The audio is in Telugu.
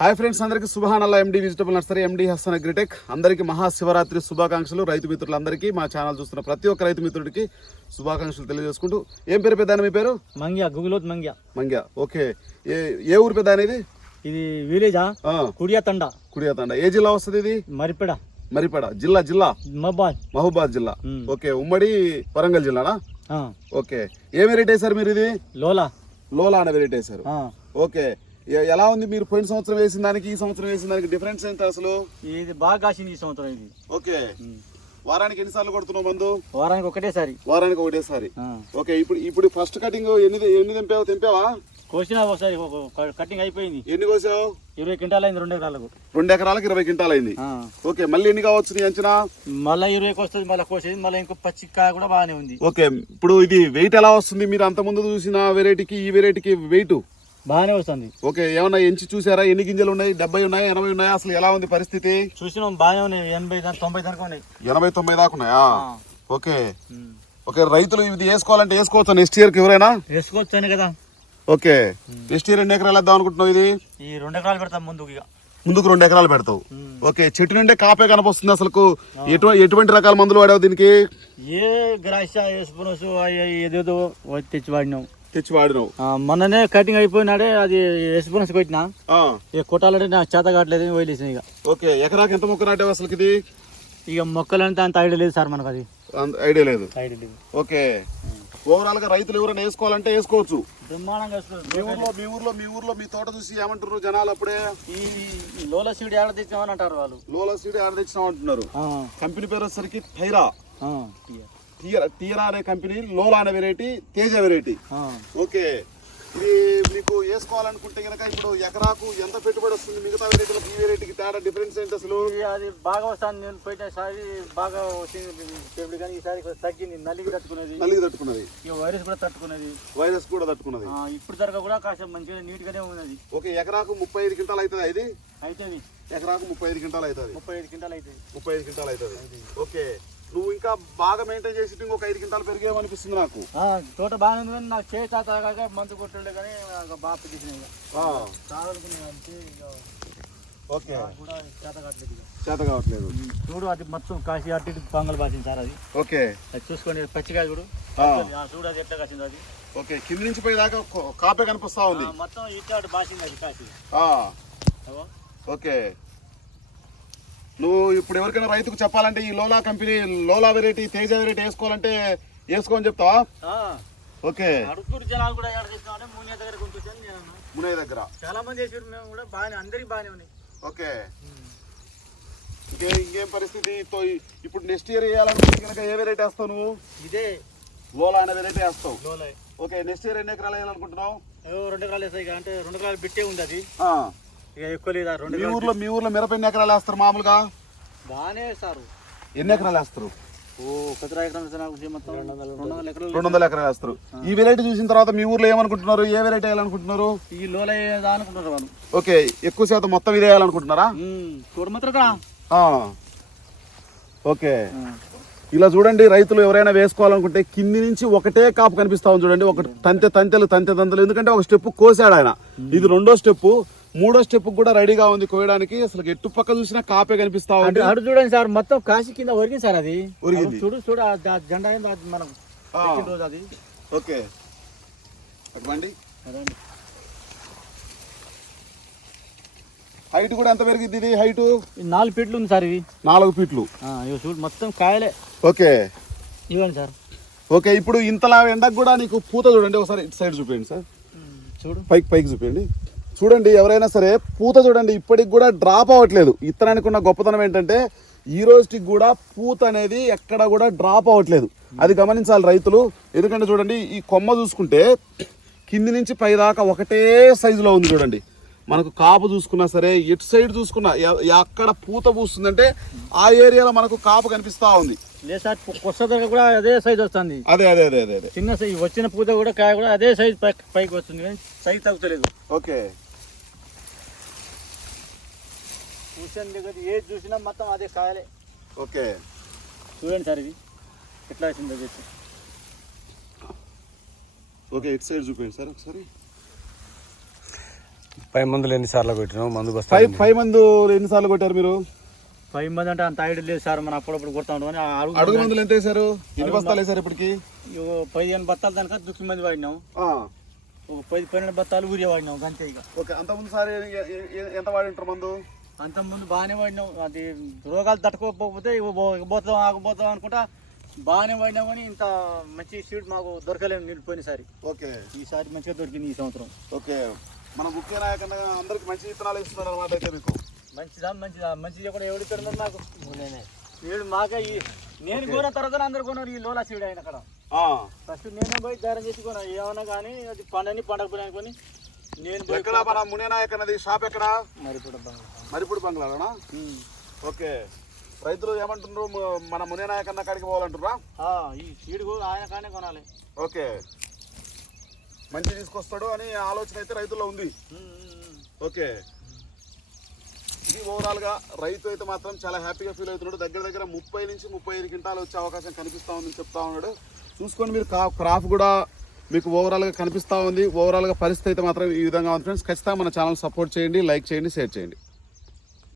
హాయ్ ఫ్రెండ్స్, అందరికీ సుబ్హానల్లాహ్. ఎండి వెజిటబుల్ నర్సరీ, ఎండి హసన్ అగ్రిటెక్. అందరికీ మహాశివరాత్రి శుభాకాంక్షలు. రైతు మిత్రులందరికీ, మా ఛానల్ చూస్తున్న ప్రతి ఒక్క రైతు మిత్రుడికి శుభాకాంక్షలు తెలియజేసుకుంటూ, ఏం పేరు పెద్ద మీ పేరు? మంగ్యా, గూగుల్ మంగ్యా. ఓకే, ఏ ఊరు పెద్ద అనేది? ఇది విలేజా? కుడియాతండ. ఏ జిల్లా వస్తుంది ఇది? మరిపెడ జిల్లా మహబూబాద్ జిల్లా. ఓకే, ఉమ్మడి వరంగల్ జిల్లానా? ఓకే, ఏ వెరైటీ వేసారు మీరు? ఇది లోలా అనే వెరైటీ వేసారు. ఓకే, ఎలా ఉంది? మీరు పోయిన సంవత్సరం వేసిన దానికి ఈ సంవత్సరం వేసిన దానికి డిఫరెన్స్ ఏంటి అసలు? ఇది బాగా కాసింది ఈ సంవత్సరం. ఇది ఓకే, వారానికి ఎన్నిసార్లు కొడుతున్నావు మందు? వారానికి ఒకటేసారి. ఓకే, ఇప్పుడు ఫస్ట్ కటింగ్ ఎన్ని తెంపావా? కోసినా ఒకసారి కటింగ్ అయిపోయింది. ఎన్ని కోసావు? 20 క్వింటాలు అయింది. 2 ఎకరాలకు 20 క్వింటాలు అయింది. ఓకే, మళ్ళీ ఎన్ని కావచ్చు నీ అంచనా? మళ్ళీ 20కి వస్తుంది. మళ్ళీ కోసేది మళ్ళీ ఇంకో పచ్చికాయ కూడా బాగానే ఉంది. ఓకే, ఇప్పుడు ఇది వెయిట్ ఎలా వస్తుంది? మీరు అంత ముందు చూసిన వెరైటీకి ఈ వెరైటీకి వెయిట్ బాగానే వస్తుంది. ఓకే, ఏమన్నా ఎంచి చూసారా? ఎన్ని గింజలు ఉన్నాయి? 70 ఉన్నాయా, 80 ఉన్నాయా? అసలు ఎలా ఉంది పరిస్థితి? చూసినాం, బాగానే ఉన్నాయి. 80-90 దాకా ఉన్నాయి. 80-90 దాకా ఉన్నాయా? ఓకే, రైతులు ఇది వేసుకోవాలంటే వేసుకోవచ్చు నెక్స్ట్ ఇయర్ కి? ఎవరైనా వేసుకోవచ్చు అని కదా. ఓకే, నెక్స్ట్ ఇయర్ 2 ఎకరాలు వేద్దాం అనుకుంటున్నావు? ఇది ఈ 2 ఎకరాలు పెడతాం ముందుకు 2 ఎకరాలు పెడతావు. ఓకే, చెట్టు నుండే కాపే కనపొస్తుంది. అసలు ఎటువంటి రకాల మందులు వాడావు దీనికి? ఏ గ్రాషా ఏదేదో తెచ్చి వాడినావు. మొన్ననే కటింగ్ అయిపోయినాడే అది ఎస్పూనస్ కొట్టినా. కొట్టాలంటే నాకు చేత కావట్లేదు, వదిలేసిన ఇక. ఓకే, ఎకరాకి ఎంత మొక్క నాటావు అసలు? ఇది ఇక మొక్కలంటే అంత ఐడియా లేదు సార్ మనకు. అది ఐడియా లేదు. ఓకే, ఓవరాల్ గా రైతులు ఎవరైనా వేసుకోవాలంటే వేసుకోవచ్చు. బ్రహ్మాండంగా. మీ ఊర్లో మీ తోట చూసి ఏమంటారు జనాలు? అప్పుడే ఈ లోలా సీడ్ ఏడ తెచ్చామని అంటారు వాళ్ళు. లోలా సీడ్ ఏడ తెచ్చినాం అంటున్నారు. కంపెనీ పేరు వచ్చేసరికి టీరా అనే కంపెనీ, లోలా అనే వెరైటీ, తేజ వెరైటీ. ఓకే, ఇది మీకు వేసుకోవాలనుకుంటే కనుక ఇప్పుడు ఎకరాకు ఎంత పెట్టుబడి వస్తుంది? మిగతా వెరైటీలకు ఈ వెరైటీకి తేడా డిఫరెన్స్ ఏంటి అసలు? అది బాగా వస్తుంది. నేను పోయినసారి బాగా వచ్చింది, కానీ ఈసారి తగ్గింది. నల్లికి తట్టుకున్నది. వైరస్ కూడా తట్టుకున్నది. ఇప్పుడు తరగ కూడా కాస్త మంచిగా నీట్ గానే ఉన్నది. ఓకే, ఎకరాకు 35 క్వింటాలు అవుతుంది. ఇది అయితే ఎకరాకు 35 క్వింటాలు అవుతుంది. 35 క్వింటాలు అవుతుంది. ఓకే, నువ్వు ఇంకా బాగా మెయింటైన్ చేసి ఇంకొక 5 క్వింటాలు పెరిగేమనిపిస్తుంది నాకు. తోట బాగానే ఉంది, కానీ నాకు చేతి తాత మందు కొట్టుండే కానీ బాగా పెద్దసినాయి. ఓకే, చేత కావట్లేదు. చూడు, అది మొత్తం కాసి అటు ఇటు పొంగల్ బాసింది సార్. అది ఓకే, అది చూసుకోండి. పచ్చికాయ చూడు, అది ఎట్లా కాసింది. అది ఓకే, కింద నుంచి పై దాకా కాపే కనిపిస్తా ఉంది. మొత్తం ఇటు అటు బాసింది అది కాసి. ఓకే, నువ్వు ఇప్పుడు ఎవరికైనా రైతుకు చెప్పాలంటే ఈ లోలా కంపెనీ, లోలా వెరైటీ, తేజ వెరైటీ వేసుకోవాలంటే వేసుకోని చెప్తావా? ఓకే, జనాలు కూడా మునయ్య దగ్గర చాలా మంది వేసారు. మేము కూడా బాగానే, అందరికి బాగానే ఉన్నాయి. ఓకే, ఇంకేం పరిస్థితి? ఇప్పుడు నెక్స్ట్ ఇయర్ వేయాలనుకుంటే కనుక ఏ వెరైటీ వేస్తావు నువ్వు? ఇదే లోలా అనే వెరైటీ వేస్తావు. ఓకే, నెక్స్ట్ ఇయర్ ఎన్ని ఎకరాలు వేయాలనుకుంటున్నావు? 2 ఎకరాలు వేస్తాయి. అంటే 2 ఎకరాలు బిట్టే ఉంది అది. ఎక్కువ లేదా? మీ ఊర్లో మిరప ఎన్ని ఎకరాలు వేస్తారు మామూలుగా? బాగానే వేస్తారు. ఎన్ని ఎకరాలు వేస్తారు? 200 ఎకరాలు వేస్తారు. ఈ వెరైటీ చూసిన తర్వాత మీ ఊర్లో ఏమనుకుంటున్నారు? ఏ వెరైటీ వేయాలనుకుంటున్నారు? ఈ లోలా అనుకుంటున్నారు వాళ్ళు. ఓకే, ఎక్కువ శాతం మొత్తం ఇదే వేయాలనుకుంటున్నారా? ఓకే, ఇలా చూడండి, రైతులు ఎవరైనా వేసుకోవాలనుకుంటే కింది నుంచి ఒకటే కాపు కనిపిస్తా ఉంది. చూడండి, ఒక తంతెలు. ఎందుకంటే ఒక స్టెప్ కోసాడు ఆయన. ఇది 2వ స్టెప్. 3వ స్టెప్ కూడా రెడీగా ఉంది కోయడానికి. అసలు ఎటు పక్క చూసినా కాపే కనిపిస్తా ఉంది. అటు చూడండి సార్, మొత్తం కాసి కింద ఒరిగింది సార్. అది చూడు జెండా మనం అది. ఓకే, అటువంటి హైట్ కూడా ఎంత పెరిగింది? ఇది హైట్ 4 ఫీట్లు ఉంది సార్. ఇది 4 ఫీట్లు. చూడు, మొత్తం కాయలే. ఓకే, ఇవ్వండి సార్. ఓకే, ఇప్పుడు ఇంతలా ఎండకు కూడా నీకు పూత చూడండి. ఒకసారి ఇటు సైడ్ చూపించండి సార్. చూడు, పైకి చూపించండి. చూడండి, ఎవరైనా సరే పూత చూడండి, ఇప్పటికి కూడా డ్రాప్ అవ్వట్లేదు. ఇత్తనానికి ఉన్న గొప్పతనం ఏంటంటే ఈ రోజుకి కూడా పూత అనేది ఎక్కడ కూడా డ్రాప్ అవ్వట్లేదు. అది గమనించాలి రైతులు. ఎందుకంటే చూడండి, ఈ కొమ్మ చూసుకుంటే కింది నుంచి పై దాకా ఒకటే సైజులో ఉంది. చూడండి, మనకు కాపు చూసుకున్నా సరే, ఎటు సైడ్ చూసుకున్నా ఎక్కడ పూత పూస్తుందంటే ఆ ఏరియాలో మనకు కాపు కనిపిస్తా ఉంది. లేదు సార్, కొత్త కూడా అదే సైజ్ వస్తుంది. అదే చిన్న సైజ్ వచ్చిన పూత కూడా కాయ కూడా అదే సైజ్ పైకి వస్తుంది, కానీ సైజ్ తగ్గుతలేదు. ఓకే, ఏది చూసినా మొత్తం అదే కాయలే. ఓకే, చూడండి సార్, ఇది ఎట్లా వచ్చిందో. ఓకే, ఇటు సైడ్ చూపించండి సార్ ఒకసారి. పై మందులు ఎన్నిసార్లు కొట్టినావు? మందు బస్తా ఫైవ్ మందు ఎన్నిసార్లు కొట్టారు మీరు? 5 మంది అంటే అంత ఐడియా లేదు సార్, మనం అప్పుడప్పుడు కొడతా ఉంటాం కానీ అడుగు మందులు ఎంత వేసారు? ఎన్ని బస్తాలు వేసారు ఇప్పటికి? 15 బత్తాలు దానిక దుక్కి మంది వాడినాం, 10-12 బత్తాలు ఊరియా వాడినాం అంతే ఇక. ఓకే, అంతకుముందు సారి ఎంత వాడి ఉంటారు మందు? అంతకుముందు బాగానే వాడినాం, అది రోగాలు తట్టుకోకపోతే పోతాం ఆగిపోతాం అనుకుంటా బాగానే వాడినాం కానీ ఇంత మంచి సీడ్ మాకు దొరకలేదు నిలిపోయినసారి. ఓకే, ఈసారి మంచిగా దొరికింది ఈ సంవత్సరం. ఓకే, మన ముఖ్య నాయకుడు అందరికి మంచి విత్తనాలు ఇస్తున్నారు అనమాట. అయితే మీకు మంచిగా కూడా ఎవరు పెడుతున్నారు నాకు వీడు మాకే నేను కొన్న తర్వాత అందరు కొన్నారు ఈ లోలా సీడ్ అయిన అక్కడ. ఫస్ట్ నేనే పోయి ధైర్యం చేసి కొన్నా, ఏమన్నా కానీ అది పండని పండగ పోయి అనుకొని నేను ఎక్కడ మన మునే నాయక్ అన్నది షాప్ ఎక్కడ? మరిపూడి బంగ్లాలోనా? ఓకే, రైతులు ఏమంటున్నారు? మన మునే నాయక్ అన్న కాడికి పోవాలంటురా? ఈ సీడ్ ఆయన కానే కొనాలి. ఓకే, మంచి తీసుకొస్తాడు అని ఆలోచన అయితే రైతుల్లో ఉంది. ఓకే, ఇది ఓవరాల్గా రైతు అయితే మాత్రం చాలా హ్యాపీగా ఫీల్ అవుతున్నాడు. దగ్గర దగ్గర 30 నుంచి 35 క్వింటాలు వచ్చే అవకాశం కనిపిస్తూ ఉందని చెప్తా ఉన్నాడు. చూసుకొని మీరు క్రాప్ కూడా మీకు ఓవరాల్గా కనిపిస్తూ ఉంది. ఓవరాల్గా పరిస్థితి అయితే మాత్రం ఈ విధంగా ఉంది ఫ్రెండ్స్. ఖచ్చితంగా మన ఛానల్ సపోర్ట్ చేయండి, లైక్ చేయండి, షేర్ చేయండి.